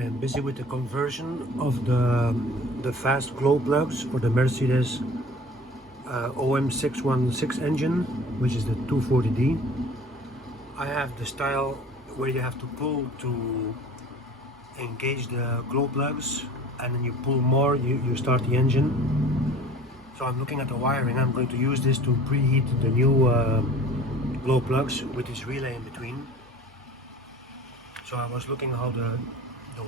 I am busy with the conversion of the fast glow plugs for the Mercedes OM616 engine, which is the 240D. I have the style where you have to pull to engage the glow plugs, and then you pull more, you start the engine. So I'm looking at the wiring. I'm going to use this to preheat the new glow plugs with this relay in between. So I was looking how the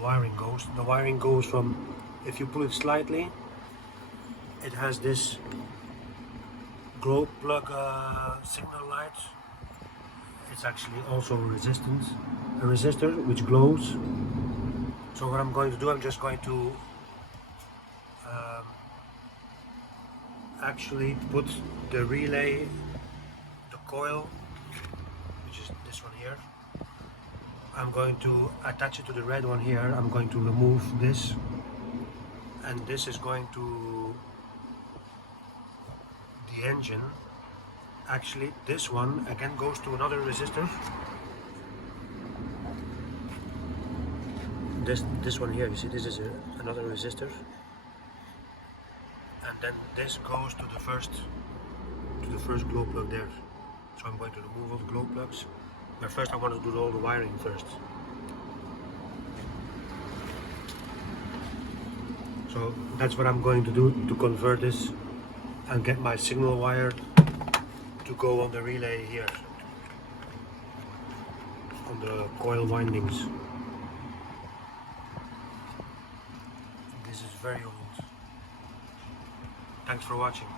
wiring goes. The wiring goes from, if you pull it slightly, it has this glow plug signal light. It's actually also a resistor which glows. So what I'm going to do, I'm just going to actually put the relay, the coil, which is this one here, I'm going to attach it to the red one here. I'm going to remove this, and this is going to the engine. Actually, this one again goes to another resistor. This one here, you see, this is another resistor, and then this goes to the first glow plug there. So I'm going to remove all the glow plugs, but first I want to do all the wiring first. So that's what I'm going to do to convert this and get my signal wire to go on the relay here, on the coil windings. This is very old. Thanks for watching.